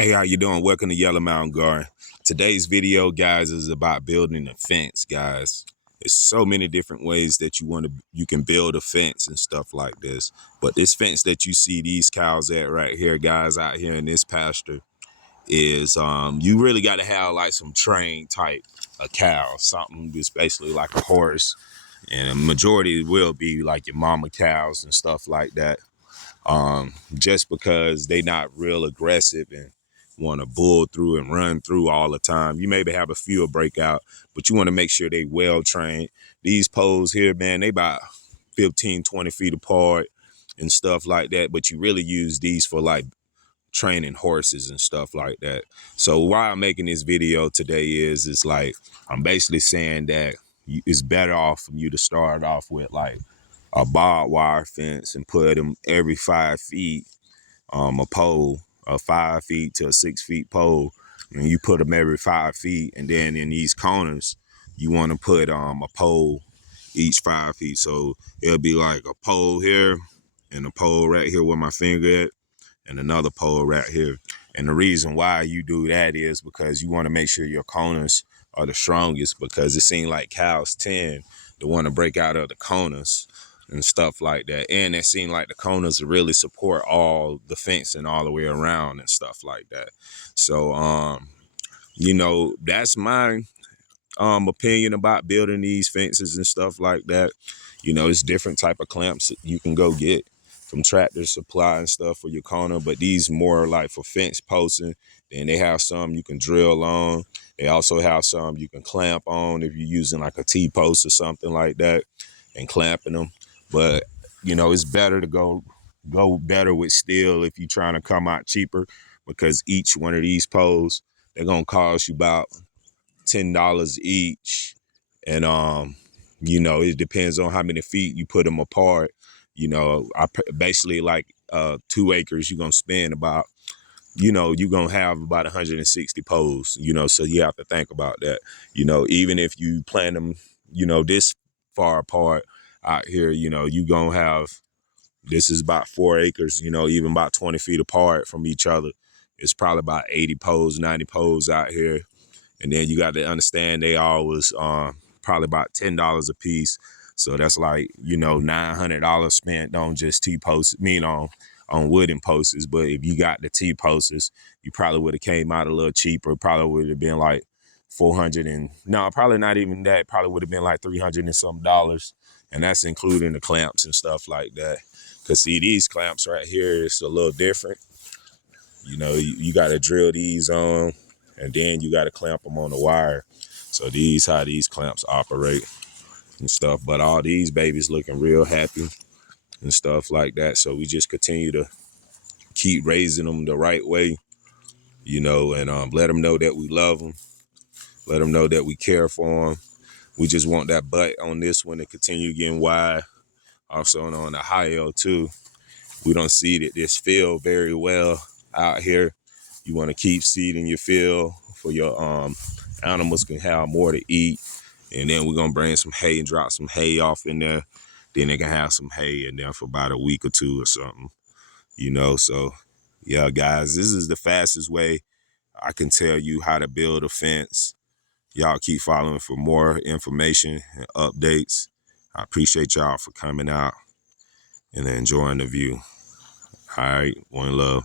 Hey, how you doing? Welcome to Yellow Mountain Garden. Today's video, guys, is about building a fence, guys. There's so many different ways that you can build a fence and stuff like this. But this fence that you see these cows at right here, guys, out here in this pasture, is you really got to have like some trained type of cow, something that's basically like a horse, and a majority will be like your mama cows and stuff like that. Just because they not real aggressive and want to bull through and run through all the time. You maybe have a few breakout, but you want to make sure they well trained. These poles here, man, they about 15, 20 feet apart and stuff like that. But you really use these for like training horses and stuff like that. So why I'm making this video today is like, I'm basically saying that it's better off for you to start off with like a barbed wire fence and put them every 5 feet, a pole, a 5 feet to a 6 feet pole, and you put them every 5 feet. And then in these corners, you want to put a pole each 5 feet. So it'll be like a pole here and a pole right here where my finger at, and another pole right here. And the reason why you do that is because you want to make sure your corners are the strongest, because it seems like cows tend to want to break out of the corners and stuff like that. And it seemed like the corners really support all the fencing all the way around and stuff like that. So, you know, that's my opinion about building these fences and stuff like that. You know, it's different type of clamps that you can go get from Tractor Supply and stuff for your corner, but these more like for fence posting. Then they have some you can drill on. They also have some you can clamp on if you're using like a T-post or something like that and clamping them. But, you know, it's better to go better with steel if you're trying to come out cheaper, because each one of these poles, they're going to cost you about $10 each. And, you know, it depends on how many feet you put them apart. You know, basically like 2 acres, you're going to spend about, you know, you're going to have about 160 poles, you know, so you have to think about that. You know, even if you plant them, you know, this far apart out here, you know, you going to have, this is about 4 acres, you know, even about 20 feet apart from each other. It's probably about 80 poles, 90 poles out here. And then you got to understand they all was probably about $10 a piece. So that's like, you know, $900 spent on just T-posts, on wooden posts. But if you got the T-posts, you probably would have came out a little cheaper. Probably would have been like 400 and, no, probably not even that. Probably would have been like 300 and some dollars. And that's including the clamps and stuff like that. Because see, these clamps right here is a little different. You know, you got to drill these on, and then you got to clamp them on the wire. So these how these clamps operate and stuff. But all these babies looking real happy and stuff like that. So we just continue to keep raising them the right way, you know, and let them know that we love them. Let them know that we care for them. We just want that butt on this one to continue getting wide. Also on the high L too. We don't seed it this field very well out here. You want to keep seeding your field for your animals can have more to eat. And then we're gonna bring some hay and drop some hay off in there. Then they can have some hay in there for about a week or two or something, you know. So yeah, guys, this is the fastest way I can tell you how to build a fence. Y'all keep following for more information and updates. I appreciate y'all for coming out and enjoying the view. All right, one love.